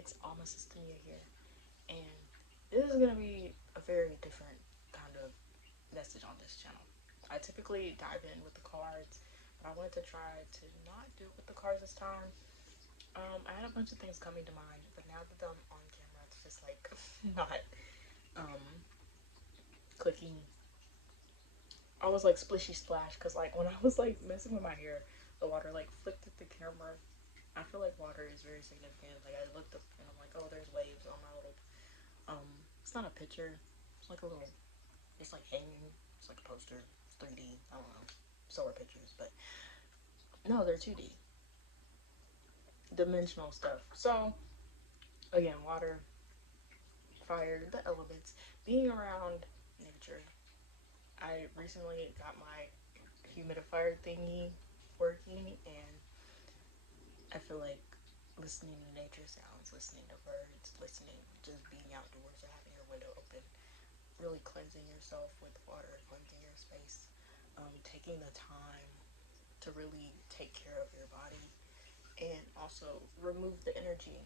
It's Alma Systemia here, and this is gonna be a very different kind of message on this channel. I typically dive in with the cards, but I wanted to try to not do it with the cards this time. I had a bunch of things coming to mind, but now that I'm on camera, it's just like not um clicking. I was like splishy splash because like when I was like messing with my hair, the water like flicked at the camera. I feel like water is very significant. Like I looked up and I'm like, oh, there's waves on my little. It's not a picture. It's like a little. It's like hanging. It's like a poster. It's 3D. I don't know. So are pictures, but no, they're 2D. Dimensional stuff. So again, water, fire, the elements, being around nature. I recently got my humidifier thingy working, and I feel like listening to nature sounds, listening to birds, listening, just being outdoors or having your window open, really cleansing yourself with water, cleansing your space, taking the time to really take care of your body and also remove the energy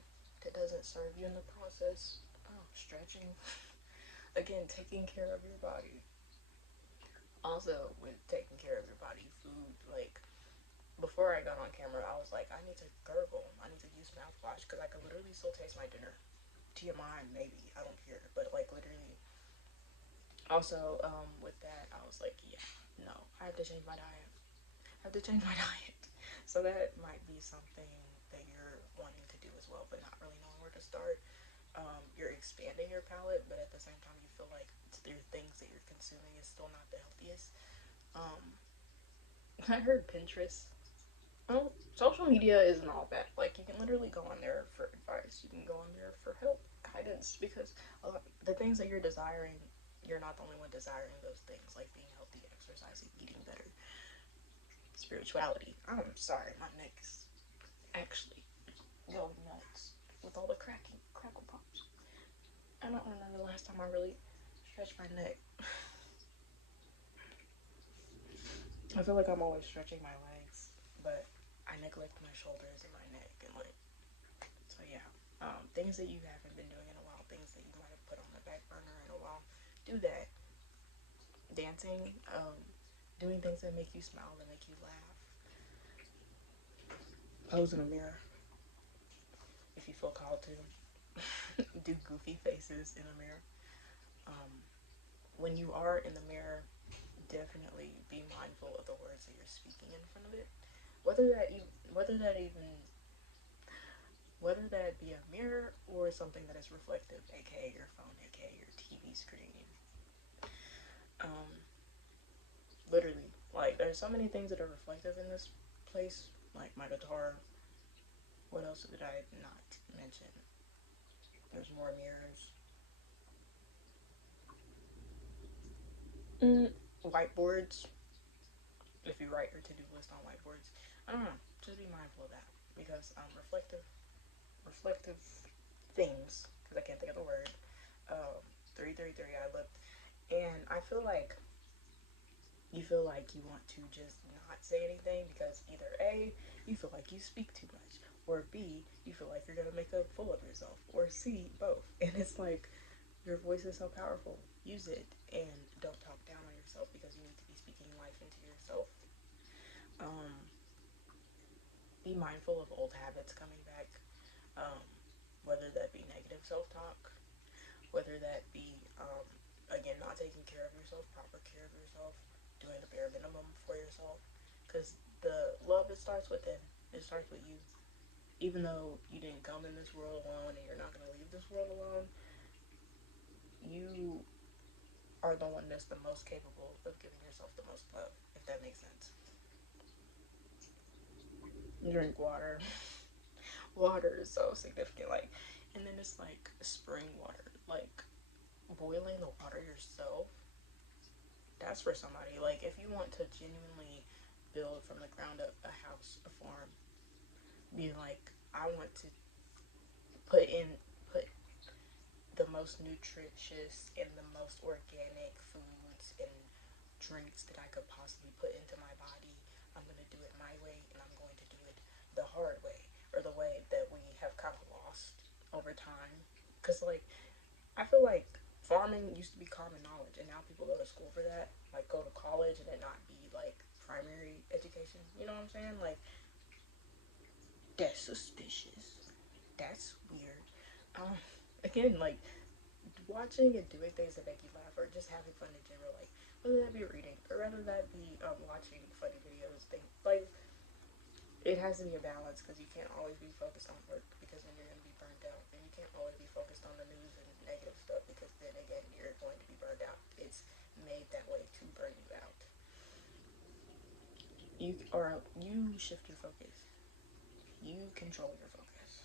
that doesn't serve you in the process. Oh, stretching. Again, taking care of your body. Also, with taking care of your body, food, like before I got on camera, I was like, I need to gurgle. I need to use mouthwash because I could literally still taste my dinner. TMI, maybe. I don't care. But like literally. Also, with that, I was like, yeah, no, I have to change my diet. I have to change my diet. So that might be something that you're wanting to do as well, but not really knowing where to start. You're expanding your palate, but at the same time, you feel like there are things that you're consuming is still not the healthiest. Um, I heard Pinterest. Well, social media isn't all bad. Like you can literally go on there for advice. You can go on there for help, guidance, because the things that you're desiring, you're not the only one desiring those things, like being healthy, exercising, eating better, spirituality. I'm sorry, my neck is actually going nuts with all the cracking, crackle pops. I don't remember the last time I really stretched my neck. I feel like I'm always stretching my legs, but I neglect my shoulders and my neck and like so yeah. Things that you haven't been doing in a while, things that you might have put on the back burner in a while, do that. Dancing, doing things that make you smile, that make you laugh. Pose in a mirror if you feel called to. Do goofy faces in a mirror. Um, when you are in the mirror, definitely be mindful of the words that you're speaking in front of it. Whether that even, whether that even whether that be a mirror or something that is reflective, aka your phone, aka your TV screen. Um, Literally, like there's so many things that are reflective in this place, like my guitar. What else did I not mention? There's more mirrors. Mm, Whiteboards. If you write your to-do list on whiteboards, I don't know. Just be mindful of that because reflective things. Because I can't think of the word. 333. I looked, and I feel like you feel like you want to just not say anything because either A, you feel like you speak too much, or B, you feel like you're gonna make a fool of yourself, or C, both. And it's like your voice is so powerful. Use it and don't talk down on yourself because you need to be speaking life into yourself. Um, be mindful of old habits coming back, um, whether that be negative self talk, whether that be, again, not taking care of yourself, proper care of yourself, doing the bare minimum for yourself. Because the love, it starts within, it starts with you. Even though you didn't come in this world alone and you're not going to leave this world alone, you are the one that's the most capable of giving yourself the most love, if that makes sense. Drink water. Water is so significant. Like, and then it's like spring water. Like, boiling the water yourself, that's for somebody. Like, if you want to genuinely build from the ground up a house, a farm, being like, I want to put the most nutritious and the most organic foods and drinks that I could possibly put into my body. I'm going to do it my way and I'm going to do it the hard way or the way that we have kind of lost over Because, like, I feel like farming used to be common knowledge, and now people go to school for that. Like, go to college and it not be, like, primary education. You know what I'm saying? Like, that's suspicious. That's weird. Um, again, like, watching and doing things that make you laugh or just having fun in general, like, whether that be reading or whether that be watching funny videos, things like it has to be a balance because you can't always be focused on work because then you're going to be burned out, and you can't always be focused on the news and negative stuff because then again you're going to be burned out. It's made that way to burn you out. You shift your focus. You control your focus.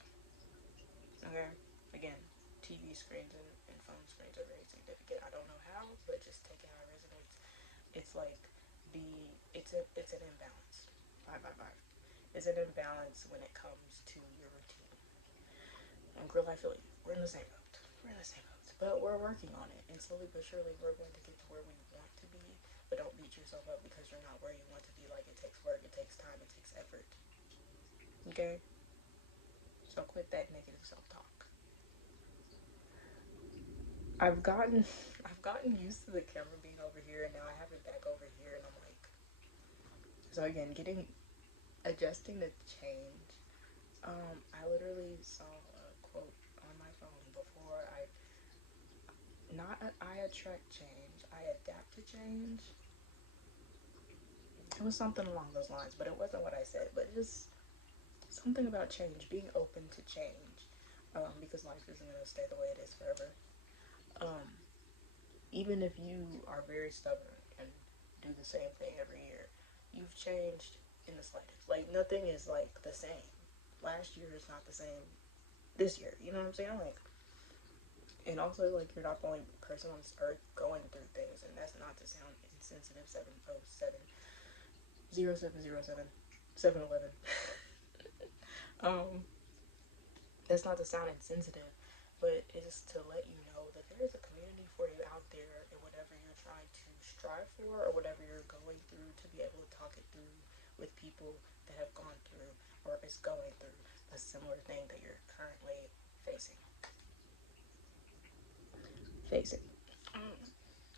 Okay. Again, TV screens and phone screens are very significant. I don't know how, but just take it how it resonates. It's like it's an imbalance. Five by five. It's an imbalance when it comes to your routine. And girl, I feel you. We're in the same boat. We're in the same boat. But we're working on it, and slowly but surely we're going to get to where we want to be. But don't beat yourself up because you're not where you want to be. Like, it takes work, it takes time, it takes effort. Okay? So quit that negative self-talk. I've gotten I've gotten used to the camera being over here, and now I have it back over here, and I'm like, so again, getting adjusting the change. I literally saw a quote on my phone before I not I attract change, I adapt to change. It was something along those lines, but it wasn't what I said. But just something about change, being open to change, because life isn't gonna stay the way it is forever. Um, Even if you are very stubborn and do the same thing every year, you've changed in the slightest. Like, nothing is like the same. Last year is not the same this year. You know what I'm saying? Like, and also, like, you're not the only person on this earth going through things, and that's not to sound insensitive. 707 0707 711. um, that's not to sound insensitive, but it's to let you know that there is a community for you out there, and whatever you're trying to strive for or whatever you're going through, to be able to talk it through with people that have gone through or is going through a similar thing that you're currently facing. Facing.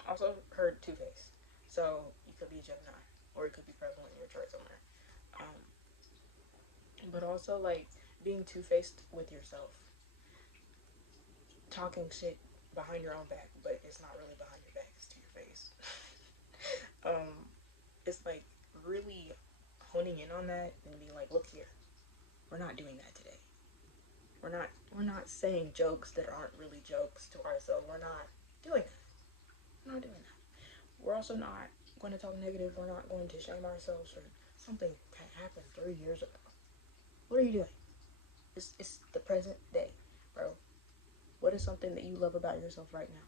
Also heard Two Face, so you could be a Gemini, or it could be prevalent in your chart somewhere. Um, but also, like, being two faced with yourself, talking shit behind your own back, but it's not really behind your back; it's to your face. It's like really honing in on that and being like, look here, we're not doing that today. We're not saying jokes that aren't really jokes to ourselves. We're not doing that. We're not doing that. We're also not going to talk negative. We're not going to shame ourselves for something that happened 3 years ago. What are you doing? It's the present day, bro. What is something that you love about yourself right now?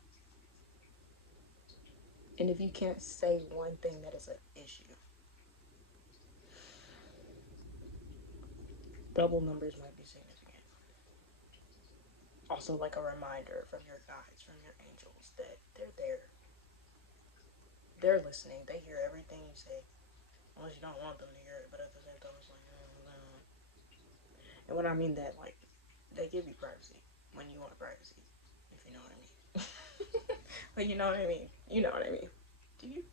And if you can't say one thing that is an issue, double numbers might be significant. Also, like a reminder from your guides, from your angels, that they're there. They're listening. They hear everything you say. Unless you don't want them to hear it, but at the same time, it's like, and when I mean that, like, they give you privacy when you want privacy, if you know what I mean. Like, you know what I mean. You know what I mean. Do you?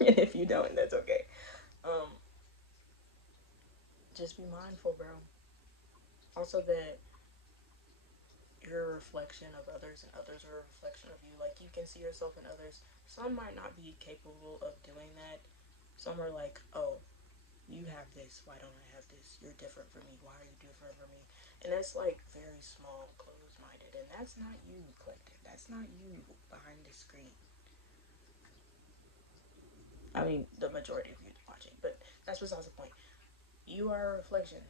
And if you don't, that's okay. Um, just be mindful, bro. Also, that you're a reflection of others, and others are a reflection of you. Like, you can see yourself in others. Some might not be capable of doing that. Some are like, oh, you have this, why don't I have this? You're different from me, why are you different from me? And that's like very small, closed minded, and that's not you, collective. That's not you behind the screen. I mean, the majority of you watching, but that's besides the point. You are a reflection.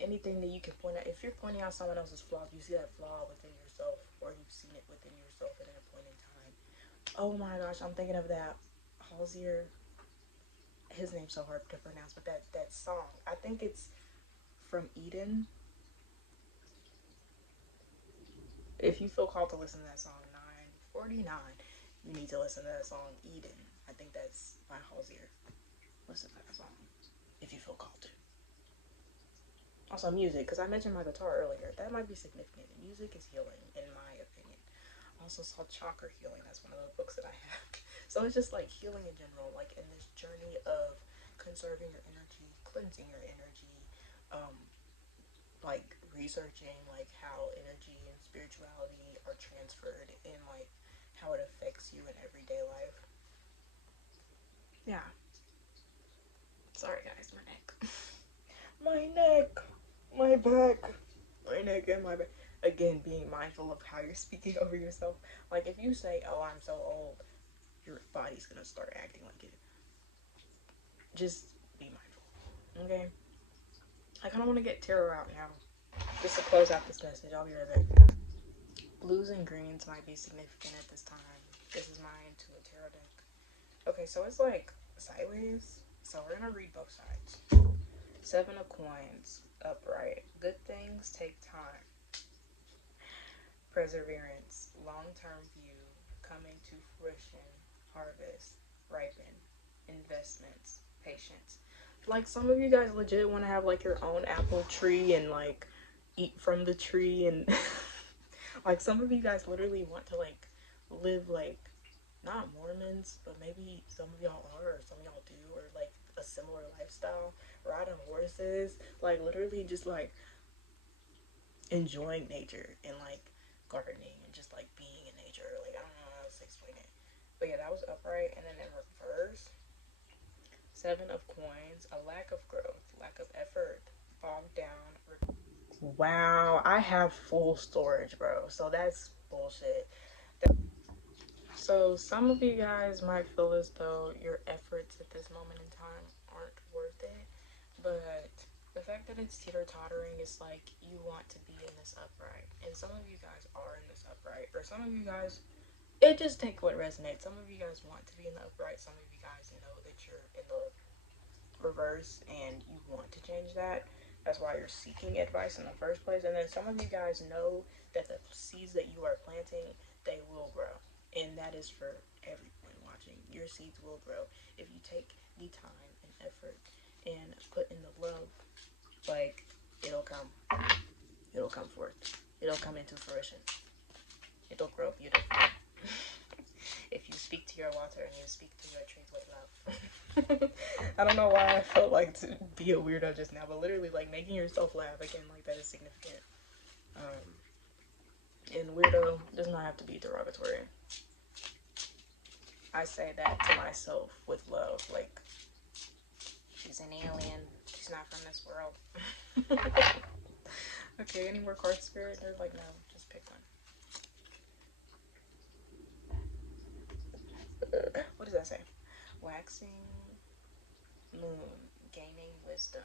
Anything that you can point out, if you're pointing out someone else's flaw, you see that flaw within yourself, or you've seen it within yourself at a point in time. Oh my gosh, I'm thinking of that Halsey. His name's so hard to pronounce, but that song, I think it's from Eden. If you feel called to listen to that song, 9:49, you need to listen to that song, Eden. I think that's by Halsey. Listen to that song if you feel called to. Also, music, because I mentioned my guitar earlier. That might be significant. Music is healing, in my opinion. I also saw Chakra Healing. That's one of the books that I have. So it's just like healing in general, like in this journey of conserving your energy, cleansing your energy, um, like researching like how energy and spirituality are transferred and like how it affects you in everyday life. Yeah. Sorry guys, my neck. My neck. My back. My neck and my back. Again, being mindful of how you're speaking over yourself. Like if you say, "Oh, I'm so old," your body's gonna start acting like it. Just be mindful. Okay? I kinda wanna get tarot out now. Just to close out this message, I'll be right back. Blues and greens might be significant at this time. This is my Intuit tarot deck. Okay, so it's like sideways. So we're gonna read both sides. Seven of coins, upright. Good things take time. Perseverance, long-term view, coming to fruition, harvest, ripen, investments, patience. Like some of you guys legit want to have like your own apple tree and like eat from the tree and like some of you guys literally want to like live like not Mormons, but maybe some of y'all are or some of y'all do or like a similar lifestyle, ride on horses, like literally just like enjoying nature and like gardening and just like being in nature. Like I don't know how else to explain it. But yeah, that was upright and then in reverse. Seven of coins, a lack of growth, lack of effort, bogged down. Wow, I have full storage, bro. So that's bullshit. So some of you guys might feel as though your efforts at this moment in time aren't worth it, but the fact that it's teeter-tottering is like you want to be in this upright, and some of you guys are in this upright, or some of you guys, it just take what resonates. Some of you guys want to be in the upright, some of you guys know that you're in the reverse and you want to change that. That's why you're seeking advice in the first place. And then some of you guys know that the seeds that you are planting, they will grow. And that is for everyone watching. Your seeds will grow if you take the time and effort and put in the love. Like it'll come. It'll come forth. It'll come into fruition. It'll grow beautifully. If you speak to your water and you speak to your trees with love. I don't know why I felt like to be a weirdo just now, but literally like making yourself laugh again, like that is significant. And weirdo does not have to be derogatory. I say that to myself with love, like she's an alien. She's not from this world. Okay, any more card spirit? They're like, no, just pick one. What does that say? Waxing moon, gaining wisdom.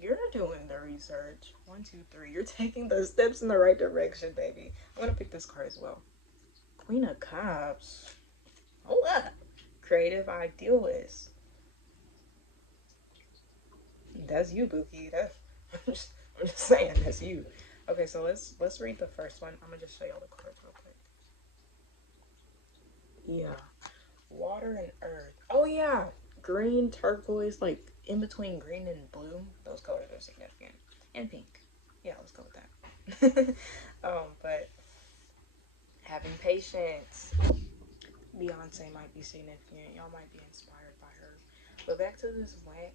You're doing the research. 1, 2, 3. You're taking the steps in the right direction, baby. I'm gonna pick this card as well. Queen of Cups. Hold up. Creative idealist. That's you, Buki. I'm just saying, that's you. Okay, so let's read the first one. I'm gonna just show y'all the cards real quick. Yeah. Water and earth. Oh yeah. Green, turquoise, like in between green and blue. Those colors are significant. And pink. Yeah, let's go with that. But having patience. Beyonce might be significant. Y'all might be inspired by her. But back to this waning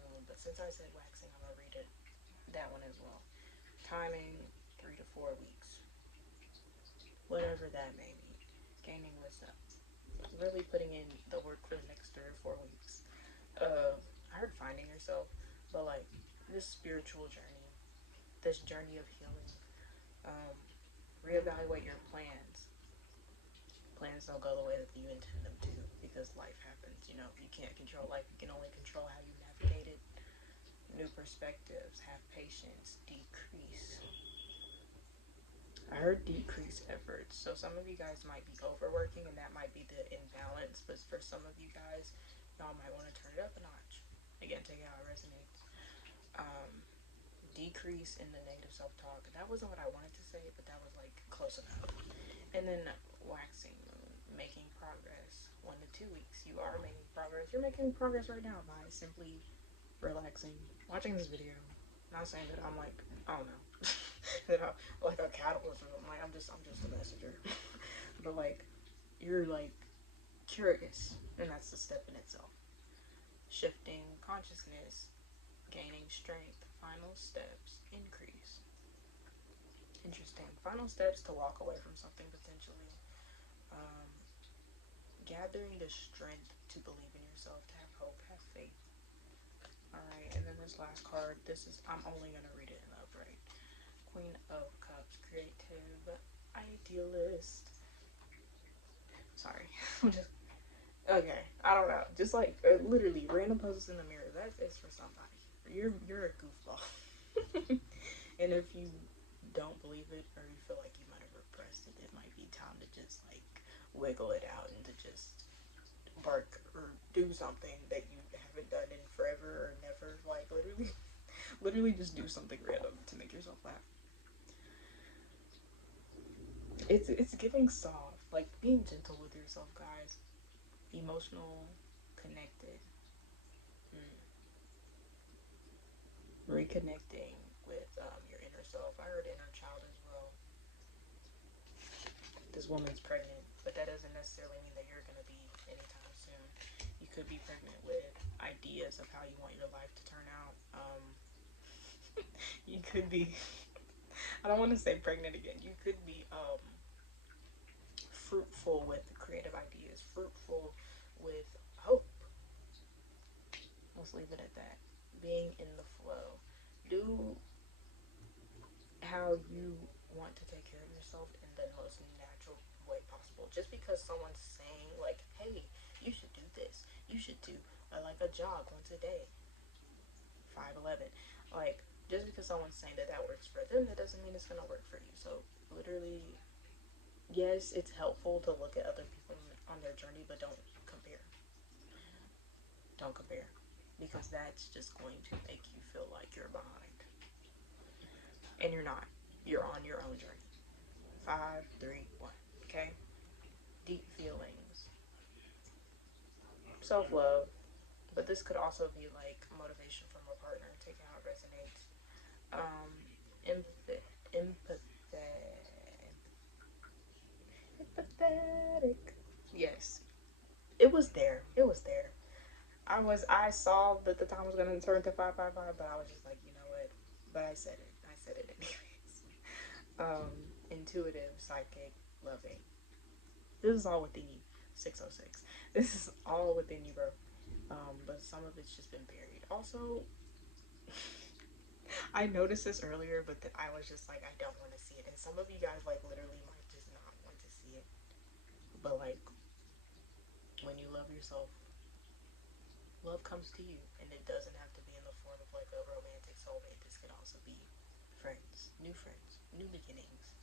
moon. But since I said waxing, I'm gonna read it that one as well. Timing 3 to 4 weeks, whatever that may be. Gaining wisdom. Really putting in the work for the next 3 or 4 weeks. I heard finding yourself, but like this spiritual journey, this journey of healing. Um, Reevaluate your plans. Plans don't go the way that you intend them to because life happens. You know, you can't control life. You can only control how you navigate it. New perspectives. Have patience. Decrease. I heard decrease efforts. So some of you guys might be overworking and that might be the imbalance. But for some of you guys, y'all might want to turn it up a notch. Again, take it how it resonates. Decrease in the negative self-talk. That wasn't what I wanted to say, but that was like close enough. And then waxing moon, making progress. 1 to 2 weeks. You are making progress. You're making progress right now by simply relaxing, watching this video, not saying that I'm like, I don't know, that I'm like a catalyst or something. Like I'm just a messenger. But like, you're like curious, and that's the step in itself. Shifting consciousness, gaining strength. Final steps increase. Interesting. Final steps to walk away from something potentially. Um, Gathering the strength to believe in yourself, to have hope, have faith. Alright, and then this last card, I'm only going to read it in the upright. Queen of Cups, creative, idealist. Sorry, I'm just, okay, I don't know. Just like, literally, random puzzles in the mirror, that is for somebody. You're a goofball. And if you don't believe it, or you feel like you might have repressed it, it might be time to just, like, wiggle it out and to just bark or do something that you haven't done in forever or never. Like literally just do something random to make yourself laugh. It's giving soft, like being gentle with yourself, guys. Emotional, connected, reconnecting with your inner self. I heard inner child as well. This woman's pregnant, but that doesn't necessarily mean that you're gonna be anytime soon. You could be pregnant with ideas of how you want your life to turn out. You could be I don't want to say pregnant again. You could be fruitful with creative ideas, fruitful with hope. Let's leave it at that. Being in the flow. Do how you want to take care of yourself in the most natural way possible. Just because someone's saying like, "Hey, you should do this. You should do like a jog once a day." 5'11". Like just because someone's saying that that works for them, that doesn't mean it's gonna work for you. So literally, yes, it's helpful to look at other people on their journey, but don't compare. Don't compare. Because that's just going to make you feel like you're behind. And you're not. You're on your own journey. 5, 3, 1. Okay? Deep feelings. Self love. But this could also be like motivation from a partner. Taking how it resonates. Um, empathetic. Empathetic. Yes. It was there. It was there. I saw that the time was gonna turn to 555, but I was just like, you know what? But I said it. I said it anyways. Intuitive, psychic, loving. This is all within you. 606. This is all within you, bro. But some of it's just been buried. Also, I noticed this earlier, but I was just like, I don't want to see it. And some of you guys like literally might just not want to see it. But like, when you love yourself, love comes to you, and it doesn't have to be in the form of like a romantic soulmate. This could also be friends, new beginnings,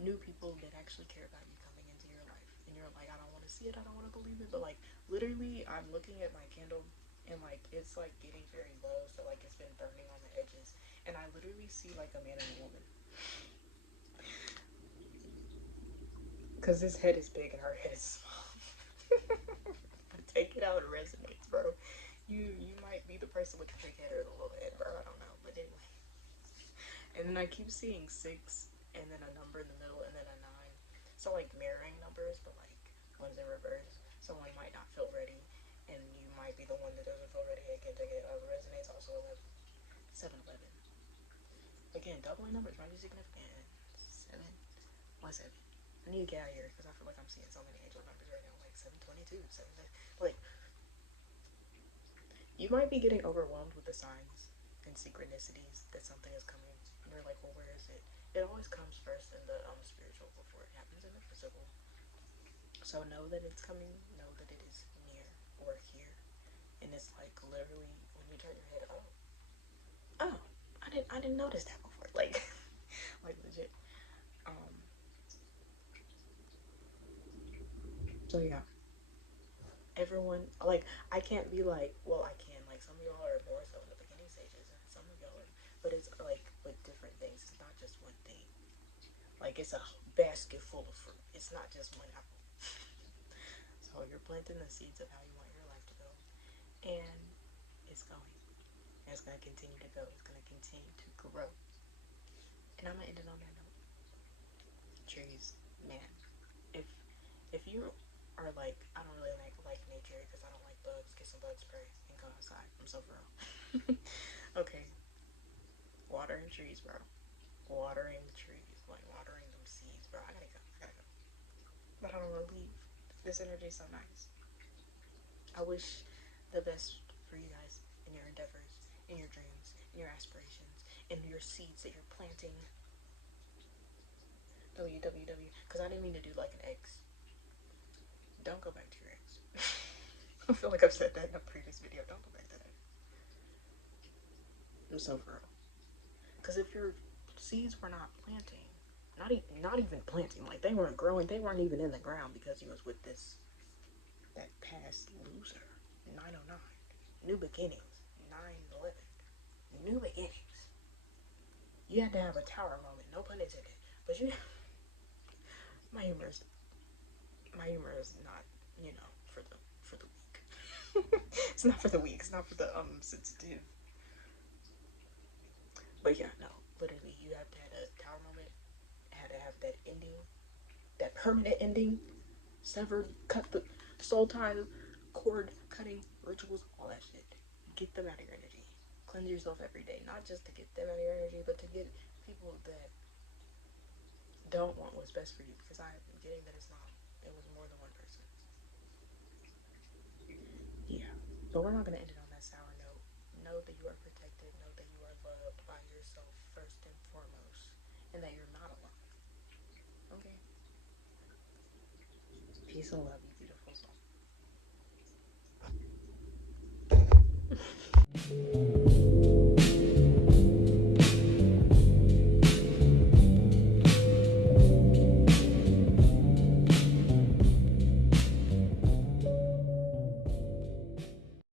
new people that actually care about you coming into your life. And you're like, I don't want to see it, I don't want to believe it, but like literally, I'm looking at my candle, and like it's like getting very low, so like it's been burning on the edges, and I literally see like a man and a woman, because his head is big and her head is small. But take it out, it resonates, bro. You might be the person with the big head or the little head, bro. I don't know, but anyway. And then I keep seeing 6 and then a number in the middle and then a 9. So like mirroring numbers, but like one's in reverse. Someone might not feel ready, and you might be the one that doesn't feel ready and can take it. Resonates also 11. 7-11. Again, doubling numbers might be significant. 7. Why 7? I need to get out of here because I feel like I'm seeing so many angel numbers right now. Like 722, 7. Like, you might be getting overwhelmed with the signs and synchronicities that something is coming. And you're like, well, where is it? It always comes first in the spiritual before it happens in the physical. So know that it's coming. Know that it is near or here. And it's like literally when you turn your head, oh, I didn't notice that before. Like, like legit. Um. So yeah, everyone like I can't be like, well, I can like some of y'all are more so in the beginning stages, and some of y'all are, but it's like with different things. It's not just one thing. Like it's a basket full of fruit. It's not just one apple. So you're planting the seeds of how you want your life to go, and it's going. It's gonna continue to go. It's gonna continue to grow. And I'm gonna end it on that note. Trees, man. If you are like, I don't really like nature because I don't like bugs. Get some bug spray and go outside. I'm so for real. Okay, watering trees, bro. Watering the trees, like watering them seeds, bro. I gotta go. But I don't want to leave. This energy is so nice. I wish the best for you guys in your endeavors, in your dreams, in your aspirations, in your seeds that you're planting. www. Because I didn't mean to do like an X. Don't go back to your X. I feel like I've said that in a previous video. Don't go back to that. I'm so for real. Because if your seeds were not planting, not even planting, like they weren't growing, they weren't even in the ground because he was with that past loser. 909. New beginnings. 911. New beginnings. You had to have a tower moment. No pun intended. But my humor is not, for the weak. It's not for the weak. It's not for the sensitive. But yeah, no. Literally, you have to have a tower moment. Had to have that ending, that permanent ending. Severed, cut the soul tie, cord cutting rituals, all that shit. Get them out of your energy. Cleanse yourself every day, not just to get them out of your energy, but to get people that don't want what's best for you. Because I'm getting that it was more than one person. Yeah, but we're not gonna end it on that sour note. Know that you are protected. Know that you are loved by yourself first and foremost, and that you're not alone. Okay. Peace and love, you beautiful soul.